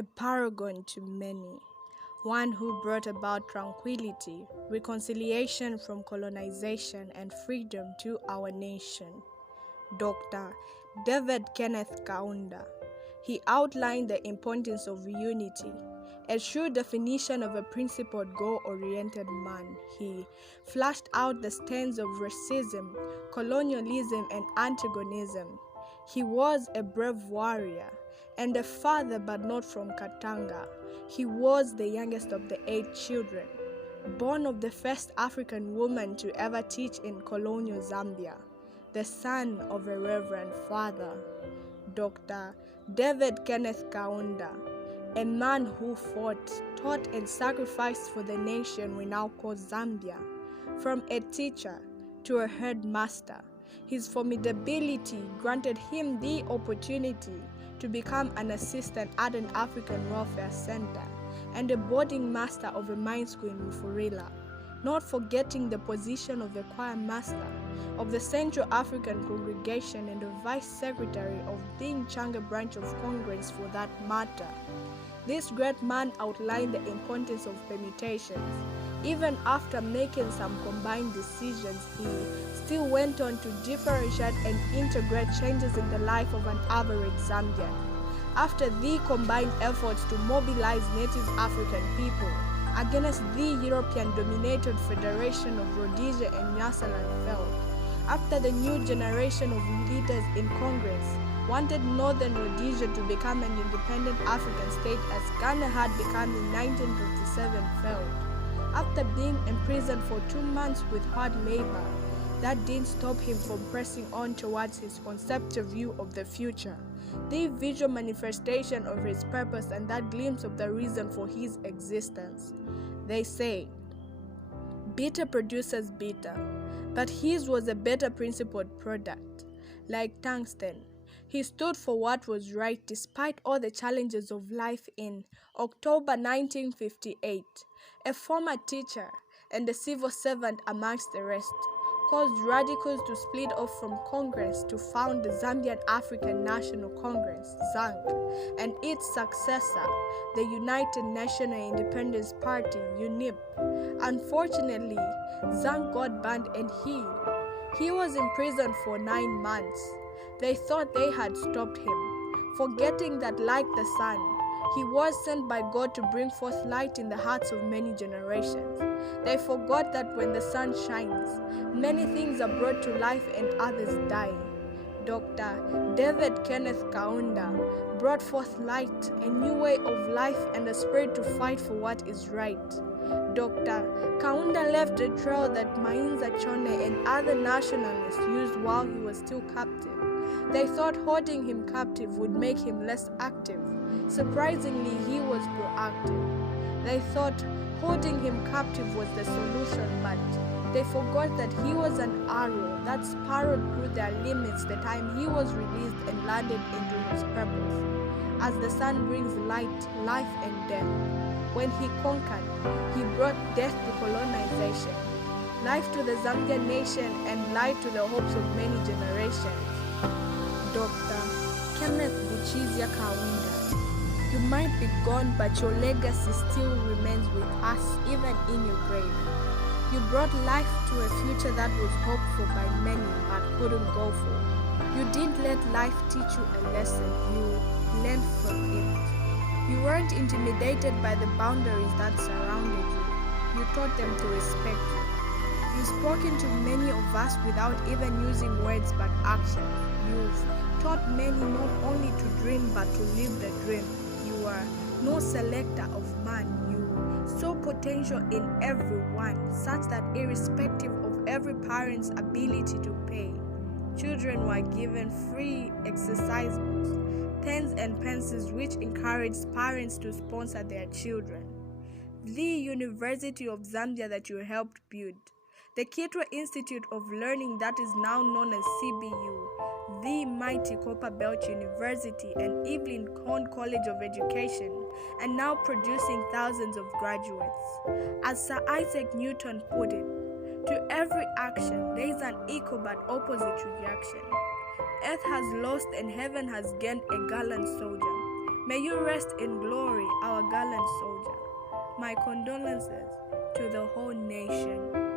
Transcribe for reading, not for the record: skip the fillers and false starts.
a paragon to many, one who brought about tranquility, reconciliation from colonization, and freedom to our nation. Dr. David Kenneth Kaunda. He outlined the importance of unity, a true definition of a principled, goal-oriented man. He flashed out the stains of racism, colonialism, and antagonism. He was a brave warrior and a father, but not from Katanga. He was the youngest of the 8 children, born of the first African woman to ever teach in colonial Zambia, the son of a reverend father. Dr. David Kenneth Kaunda, a man who fought, taught, and sacrificed for the nation we now call Zambia. From a teacher to a headmaster, his formidability granted him the opportunity to become an assistant at an African welfare center and a boarding master of a mine school in Mufurila, not forgetting the position of the choir master of the Central African Congregation and the Vice Secretary of the Nchanga branch of Congress for that matter. This great man outlined the importance of permutations. Even after making some combined decisions, he still went on to differentiate and integrate changes in the life of an average Zambian. After the combined efforts to mobilize native African people against the European-dominated Federation of Rhodesia and Nyasaland failed, after the new generation of leaders in Congress wanted Northern Rhodesia to become an independent African state as Ghana had become in 1957 failed, after being imprisoned for 2 months with hard labor, that didn't stop him from pressing on towards his conceptual view of the future, the visual manifestation of his purpose and that glimpse of the reason for his existence. They say, bitter produces bitter, but his was a better principled product. Like tungsten, he stood for what was right despite all the challenges of life. In October 1958, a former teacher and a civil servant amongst the rest caused radicals to split off from Congress to found the Zambian African National Congress, ZANC, and its successor, the United National Independence Party, UNIP. Unfortunately, ZANC got banned and he was imprisoned for 9 months. They thought they had stopped him, forgetting that like the sun, he was sent by God to bring forth light in the hearts of many generations. They forgot that when the sun shines, many things are brought to life and others die. Dr. David Kenneth Kaunda brought forth light, a new way of life, and a spirit to fight for what is right. Dr. Kaunda left a trail that Mainza Chone and other nationalists used while he was still captive. They thought holding him captive would make him less active. Surprisingly, he was proactive. They thought holding him captive was the solution, but they forgot that he was an arrow that sparrowed through their limits the time he was released and landed into his purpose. As the sun brings light, life, and death, when he conquered, he brought death to colonization, life to the Zambian nation, and light to the hopes of many generations. Dr. Kenneth Buchizia Kaunda, you might be gone, but your legacy still remains with us, even in your grave. You brought life to a future that was hoped for by many but couldn't go for. You didn't let life teach you a lesson, you learned from it. You weren't intimidated by the boundaries that surrounded you. You taught them to respect you. You've spoken to many of us without even using words but actions. You've taught many not only to dream but to live the dream. You are no selector of man. You saw potential in everyone, such that irrespective of every parent's ability to pay, children were given free exercise books, pens and pencils, which encouraged parents to sponsor their children. The University of Zambia that you helped build, the Kitwe Institute of Learning that is now known as CBU, the mighty Copper Belt University and Evelyn Cohn College of Education, and now producing thousands of graduates. As Sir Isaac Newton put it, to every action there is an equal but opposite reaction. Earth has lost and heaven has gained a gallant soldier. May you rest in glory, our gallant soldier. My condolences to the whole nation.